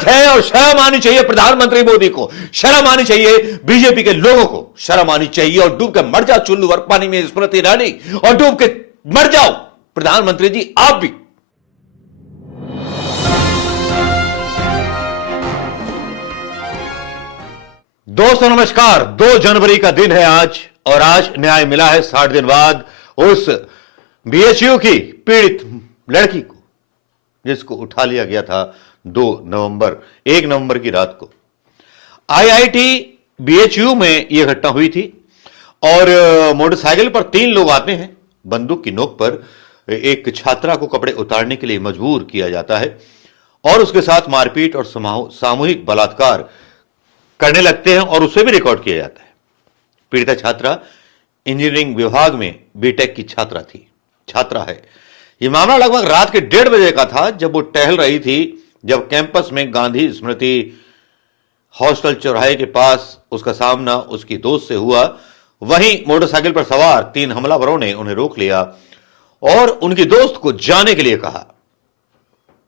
लानत है और शर्म आनी चाहिए प्रधानमंत्री मोदी को, शर्म आनी चाहिए बीजेपी के लोगों को, शर्म आनी चाहिए। और डूब के मर जाओ चुल्लू और पानी में स्मृति ईरानी, और डूब के मर जाओ प्रधानमंत्री जी आप भी। दोस्तों नमस्कार, 2 जनवरी का दिन है आज, और आज न्याय मिला है 60 दिन बाद उस बीएचयू की पीड़ित लड़की को, जिसको उठा लिया गया था 1 नवंबर की रात को। आईआईटी बीएचयू में यह घटना हुई थी और मोटरसाइकिल पर 3 लोग आते हैं, बंदूक की नोक पर एक छात्रा को कपड़े उतारने के लिए मजबूर किया जाता है और उसके साथ मारपीट और सामूहिक बलात्कार करने लगते हैं और उसे भी रिकॉर्ड किया जाता है। पीड़िता छात्रा इंजीनियरिंग विभाग में बीटेक की छात्रा है। यह मामला लगभग रात के 1:30 बजे का था, जब वो टहल रही थी, जब कैंपस में गांधी स्मृति हॉस्टल चौराहे के पास उसका सामना उसकी दोस्त से हुआ। वहीं मोटरसाइकिल पर सवार 3 हमलावरों ने उन्हें रोक लिया और उनकी दोस्त को जाने के लिए कहा।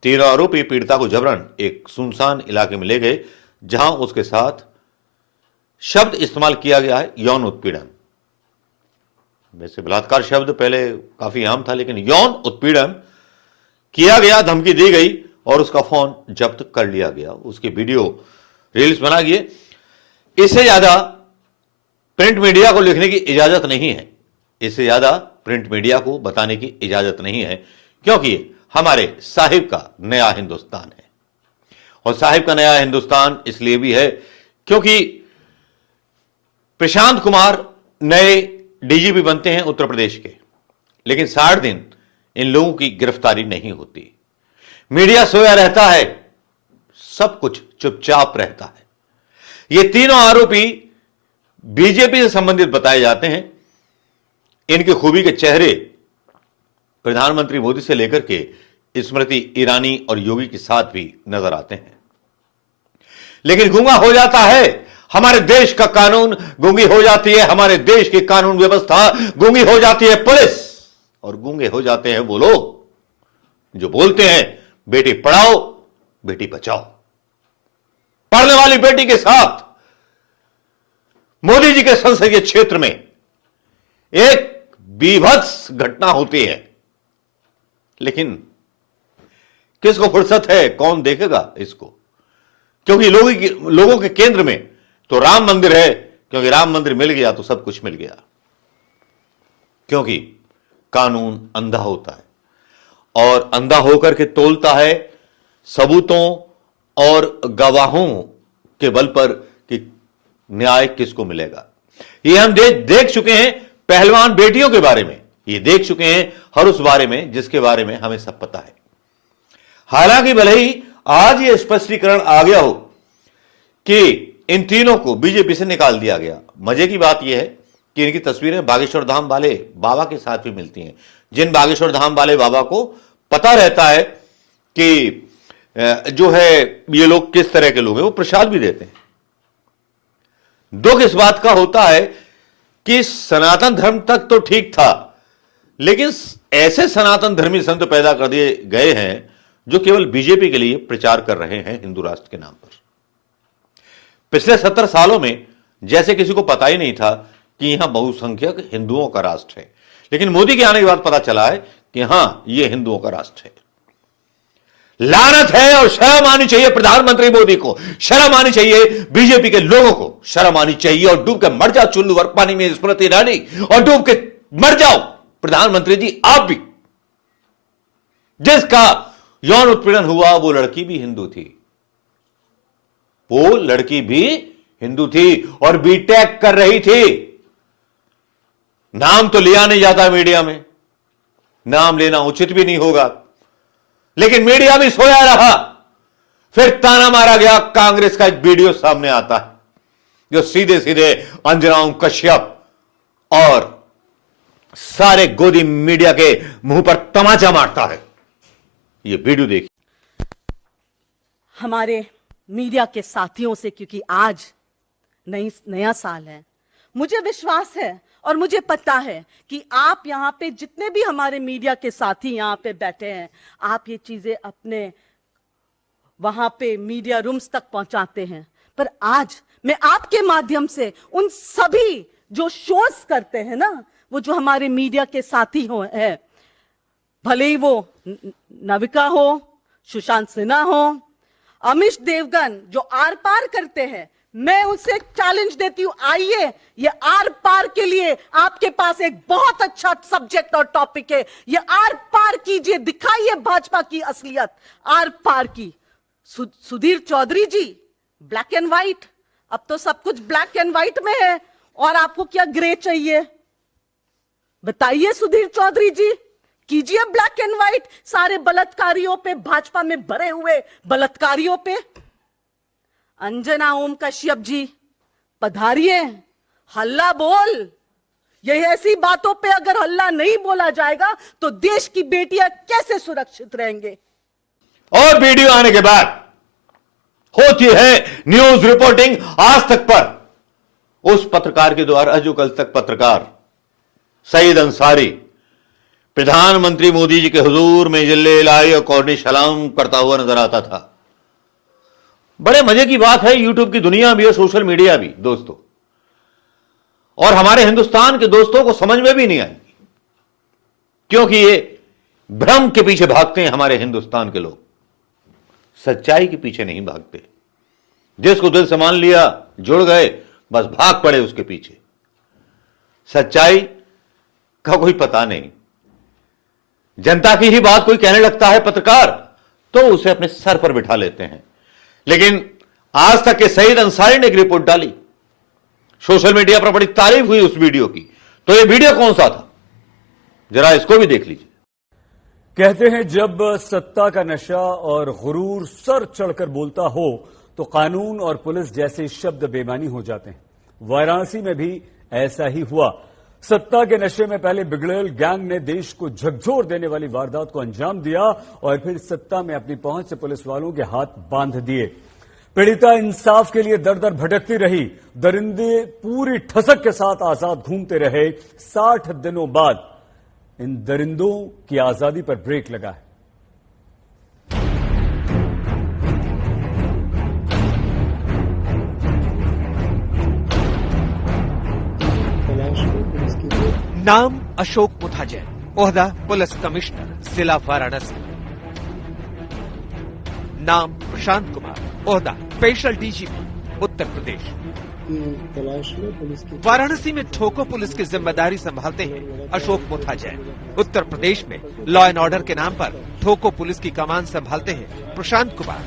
3 आरोपी पीड़िता को जबरन एक सुनसान इलाके में ले गए, जहां उसके साथ शब्द इस्तेमाल किया गया है यौन उत्पीड़न। वैसे बलात्कार शब्द पहले काफी आम था, लेकिन यौन उत्पीड़न किया गया, धमकी दी गई और उसका फोन जब्त कर लिया गया, उसके वीडियो रील्स बना गए। इससे ज्यादा प्रिंट मीडिया को लिखने की इजाजत नहीं है, इससे ज्यादा प्रिंट मीडिया को बताने की इजाजत नहीं है, क्योंकि हमारे साहिब का नया हिंदुस्तान है। और साहिब का नया हिंदुस्तान इसलिए भी है क्योंकि प्रशांत कुमार नए डीजीपी बनते हैं उत्तर प्रदेश के, लेकिन 60 दिन इन लोगों की गिरफ्तारी नहीं होती। मीडिया सोया रहता है, सब कुछ चुपचाप रहता है। ये तीनों आरोपी बीजेपी से संबंधित बताए जाते हैं। इनकी खूबी के चेहरे प्रधानमंत्री मोदी से लेकर के स्मृति ईरानी और योगी के साथ भी नजर आते हैं। लेकिन गूंगा हो जाता है हमारे देश का कानून, गूंगी हो जाती है हमारे देश की कानून व्यवस्था, गूंगी हो जाती है पुलिस, और गूंगे हो जाते हैं वो लोग जो बोलते हैं बेटी पढ़ाओ बेटी बचाओ। पढ़ने वाली बेटी के साथ मोदी जी के संसदीय क्षेत्र में एक बीभत्स घटना होती है, लेकिन किसको फुर्सत है, कौन देखेगा इसको? क्योंकि लोगों के केंद्र में तो राम मंदिर है, क्योंकि राम मंदिर मिल गया तो सब कुछ मिल गया। क्योंकि कानून अंधा होता है और अंधा होकर के तोलता है सबूतों और गवाहों के बल पर कि न्याय किसको मिलेगा। ये हम देख चुके हैं पहलवान बेटियों के बारे में, ये देख चुके हैं हर उस बारे में जिसके बारे में हमें सब पता है। हालांकि भले ही आज ये स्पष्टीकरण आ गया हो कि इन तीनों को बीजेपी से निकाल दिया गया। मजे की बात यह है कि इनकी तस्वीरें बागेश्वर धाम वाले बाबा के साथ भी मिलती हैं। जिन बागेश्वर धाम वाले बाबा को पता रहता है कि जो है ये लोग किस तरह के लोग हैं, वो प्रसाद भी देते हैं। दुख इस बात का होता है कि सनातन धर्म तक तो ठीक था, लेकिन ऐसे सनातन धर्मी संत पैदा कर दिए गए हैं जो केवल बीजेपी के लिए प्रचार कर रहे हैं हिंदू राष्ट्र के नाम पर। पिछले 70 सालों में जैसे किसी को पता ही नहीं था कि यहां बहुसंख्यक हिंदुओं का राष्ट्र है, लेकिन मोदी के आने के बाद पता चला है कि हां यह हिंदुओं का राष्ट्र है। लानत है और शर्म आनी चाहिए प्रधानमंत्री मोदी को, शर्म आनी चाहिए बीजेपी के लोगों को, शर्म आनी चाहिए। और डूब के मर जाओ चुल्लू और पानी में स्मृति ईरानी, और डूब के मर जाओ प्रधानमंत्री जी आप भी। जिसका यौन उत्पीड़न हुआ वो लड़की भी हिंदू थी, वो लड़की भी हिंदू थी और बीटेक कर रही थी। नाम तो लिया नहीं जाता मीडिया में, नाम लेना उचित भी नहीं होगा, लेकिन मीडिया भी सोया रहा। फिर ताना मारा गया, कांग्रेस का एक वीडियो सामने आता है जो सीधे सीधे अंजनाओं कश्यप और सारे गोदी मीडिया के मुंह पर तमाचा मारता है। ये वीडियो देखिए। हमारे मीडिया के साथियों से, क्योंकि आज नया साल है, मुझे विश्वास है और मुझे पता है कि आप यहाँ पे जितने भी हमारे मीडिया के साथी यहाँ पे बैठे हैं, आप ये चीजें अपने वहां पे मीडिया रूम्स तक पहुंचाते हैं। पर आज मैं आपके माध्यम से उन सभी जो शोज करते हैं ना, वो जो हमारे मीडिया के साथी हो है, भले ही वो नविका हो, सुशांत सिन्हा हो, अमिश देवगन, जो आर पार करते हैं, मैं उनसे चैलेंज देती हूं, आइए ये आर पार के लिए आपके पास एक बहुत अच्छा सब्जेक्ट और टॉपिक है, ये आर पार कीजिए, दिखाइए भाजपा की असलियत आर पार की। सुधीर चौधरी जी, ब्लैक एंड व्हाइट, अब तो सब कुछ ब्लैक एंड व्हाइट में है, और आपको क्या ग्रे चाहिए? बताइए सुधीर चौधरी जी, कीजिए ब्लैक एंड व्हाइट सारे बलात्कारियों पे, भाजपा में भरे हुए बलात्कारियों पे। अंजना ओम कश्यप जी, पधारिए, हल्ला बोल। यही ऐसी बातों पे अगर हल्ला नहीं बोला जाएगा तो देश की बेटियां कैसे सुरक्षित रहेंगे? और वीडियो आने के बाद होती है न्यूज रिपोर्टिंग आज तक पर। उस पत्रकार के द्वारा जो कल तक पत्रकार सईद अंसारी प्रधानमंत्री मोदी जी के हुजूर में जिल्ले लाई और कौरनी सलाम करता हुआ नजर आता था। बड़े मजे की बात है, यूट्यूब की दुनिया भी और सोशल मीडिया भी दोस्तों, और हमारे हिंदुस्तान के दोस्तों को समझ में भी नहीं आएगी, क्योंकि ये भ्रम के पीछे भागते हैं हमारे हिंदुस्तान के लोग, सच्चाई के पीछे नहीं भागते। जिसको दिल से मान लिया, जुड़ गए, बस भाग पड़े उसके पीछे। सच्चाई का कोई पता नहीं। जनता की ही बात कोई कहने लगता है पत्रकार, तो उसे अपने सर पर बिठा लेते हैं। लेकिन आज तक के सईद अंसारी ने एक रिपोर्ट डाली, सोशल मीडिया पर बड़ी तारीफ हुई उस वीडियो की। तो ये वीडियो कौन सा था, जरा इसको भी देख लीजिए। कहते हैं जब सत्ता का नशा और गुरूर सर चढ़कर बोलता हो तो कानून और पुलिस जैसे शब्द बेमानी हो जाते हैं। वाराणसी में भी ऐसा ही हुआ। सत्ता के नशे में पहले बिगड़ेल गैंग ने देश को झकझोर देने वाली वारदात को अंजाम दिया और फिर सत्ता में अपनी पहुंच से पुलिस वालों के हाथ बांध दिए। पीड़िता इंसाफ के लिए दर दर भटकती रही। दरिंदे पूरी ठसक के साथ आजाद घूमते रहे। 60 दिनों बाद इन दरिंदों की आजादी पर ब्रेक लगा है। नाम अशोक मुथाजैन, ओहदा पुलिस कमिश्नर, जिला वाराणसी। नाम प्रशांत कुमार, ओहदा स्पेशल डीजीपी, उत्तर प्रदेश। तलाश में पुलिस की वाराणसी में ठोको पुलिस की जिम्मेदारी संभालते हैं अशोक मुथाजैन। उत्तर प्रदेश में लॉ एंड ऑर्डर के नाम पर ठोको पुलिस की कमान संभालते हैं प्रशांत कुमार।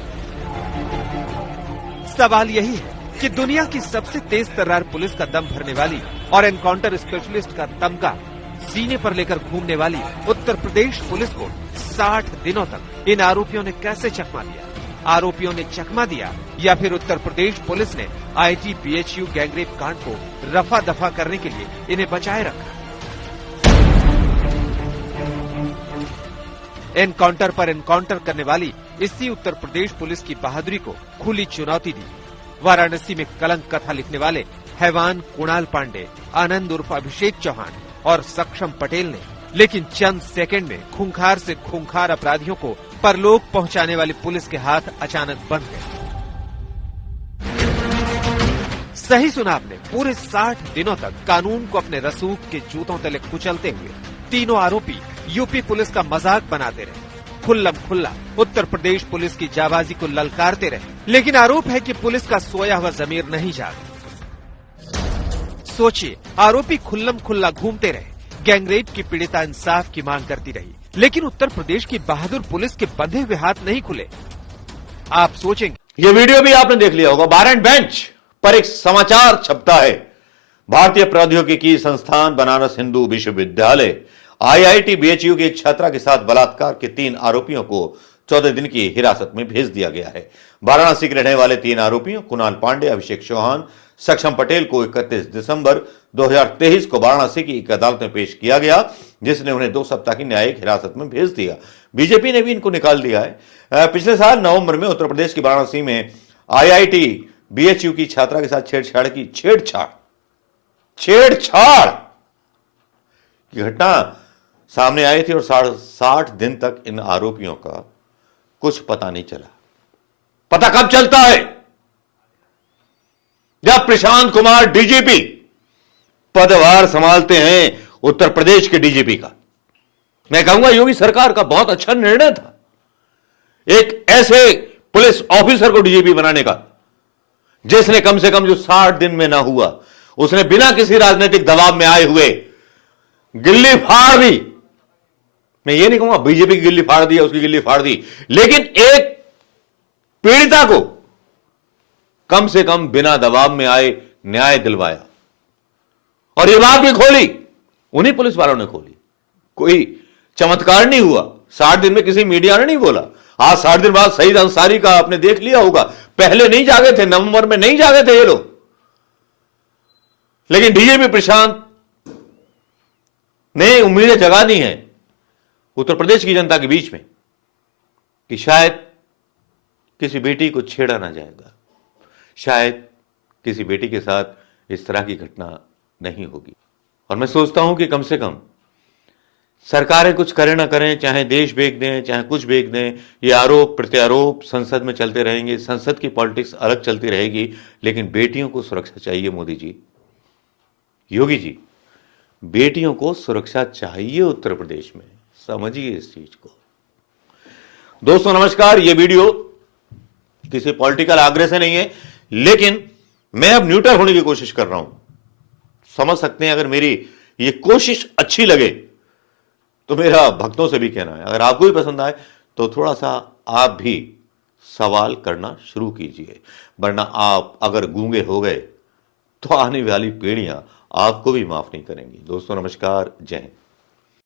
सवाल यही है कि दुनिया की सबसे तेज तर्रार पुलिस का दम भरने वाली और एनकाउंटर स्पेशलिस्ट का तमगा सीने पर लेकर घूमने वाली उत्तर प्रदेश पुलिस को 60 दिनों तक इन आरोपियों ने कैसे चकमा दिया? आरोपियों ने चकमा दिया या फिर उत्तर प्रदेश पुलिस ने आईटी बीएचयू गैंगरेप कांड को रफा दफा करने के लिए इन्हें बचाए रखा? एनकाउंटर पर एनकाउंटर करने वाली इसी उत्तर प्रदेश पुलिस की बहादुरी को खुली चुनौती दी। वाराणसी में कलंक कथा लिखने वाले हैवान कुणाल पांडे, आनंद उर्फ अभिषेक चौहान और सक्षम पटेल ने लेकिन चंद सेकंड में खूंखार से खूंखार अपराधियों को परलोक पहुंचाने वाली पुलिस के हाथ अचानक बंध गए। सही सुना आपने, पूरे 60 दिनों तक कानून को अपने रसूख के जूतों तले कुचलते हुए तीनों आरोपी यूपी पुलिस का मजाक बनाते रहे। खुल्लम खुल्ला उत्तर प्रदेश पुलिस की जाबाजी को ललकारते रहे। लेकिन आरोप है कि पुलिस का सोया हुआ जमीर नहीं जागा। सोचिए, आरोपी खुल्लम खुल्ला घूमते रहे, गैंगरेप की पीड़िता इंसाफ की मांग करती रही, लेकिन उत्तर प्रदेश की बहादुर पुलिस के बंधे हुए हाथ नहीं खुले। आप सोचेंगे, यह वीडियो भी आपने देख लिया होगा। बार एंड बेंच पर एक समाचार छपता है, भारतीय प्रौद्योगिकी संस्थान बनारस हिंदू विश्वविद्यालय आईआईटी बीएचयू की एक छात्रा के साथ बलात्कार के 3 आरोपियों को 14 दिन की हिरासत में भेज दिया गया है। वाराणसी के रहने वाले 3 आरोपियों कुणाल पांडे, अभिषेक चौहान, सक्षम पटेल को 31 दिसंबर 2023 को वाराणसी की एक अदालत में पेश किया गया, जिसने उन्हें 2 सप्ताह की न्यायिक हिरासत में भेज दिया। बीजेपी ने भी इनको निकाल दिया है। पिछले साल नवंबर में उत्तर प्रदेश की वाराणसी में आईआईटी बीएचयू की छात्रा के साथ छेड़छाड़ की घटना सामने आई थी और 60 दिन तक इन आरोपियों का कुछ पता नहीं चला। पता कब चलता है? जब प्रशांत कुमार डीजीपी पदभार संभालते हैं उत्तर प्रदेश के डीजीपी का। मैं कहूंगा योगी सरकार का बहुत अच्छा निर्णय था एक ऐसे पुलिस ऑफिसर को डीजीपी बनाने का, जिसने कम से कम जो 60 दिन में ना हुआ, उसने बिना किसी राजनीतिक दबाव में आए हुए गिल्ली फाड़ दी। मैं ये नहीं कहूंगा बीजेपी की गिल्ली फाड़ दी या उसकी गिल्ली फाड़ दी, लेकिन एक पीड़िता को कम से कम बिना दबाव में आए न्याय दिलवाया। और ये बात भी खोली उन्हीं पुलिस वालों ने खोली, कोई चमत्कार नहीं हुआ। 60 दिन में किसी मीडिया ने नहीं बोला। आज 60 दिन बाद सईद अंसारी का आपने देख लिया होगा, पहले नहीं जागे थे, नवंबर में नहीं जागे थे ये लोग, लेकिन डीजीपी प्रशांत ने उम्मीदें जगा दी हैं उत्तर प्रदेश की जनता के बीच में कि शायद किसी बेटी को छेड़ा ना जाएगा, शायद किसी बेटी के साथ इस तरह की घटना नहीं होगी। और मैं सोचता हूं कि कम से कम सरकारें कुछ करें ना करें, चाहे देश बेच दें, चाहे कुछ बेच दें, ये आरोप प्रत्यारोप संसद में चलते रहेंगे, संसद की पॉलिटिक्स अलग चलती रहेगी, लेकिन बेटियों को सुरक्षा चाहिए। मोदी जी, योगी जी, बेटियों को सुरक्षा चाहिए उत्तर प्रदेश में, समझिए इस चीज को। दोस्तों नमस्कार, ये वीडियो किसी पॉलिटिकल आग्रह से नहीं है, लेकिन मैं अब न्यूट्रल होने की कोशिश कर रहा हूं। समझ सकते हैं अगर मेरी ये कोशिश अच्छी लगे तो मेरा भक्तों से भी कहना है, अगर आपको भी पसंद आए तो थोड़ा सा आप भी सवाल करना शुरू कीजिए, वरना आप अगर गूंगे हो गए तो आने वाली पीढ़ियां आपको भी माफ नहीं करेंगी। दोस्तों नमस्कार, जय हिंद।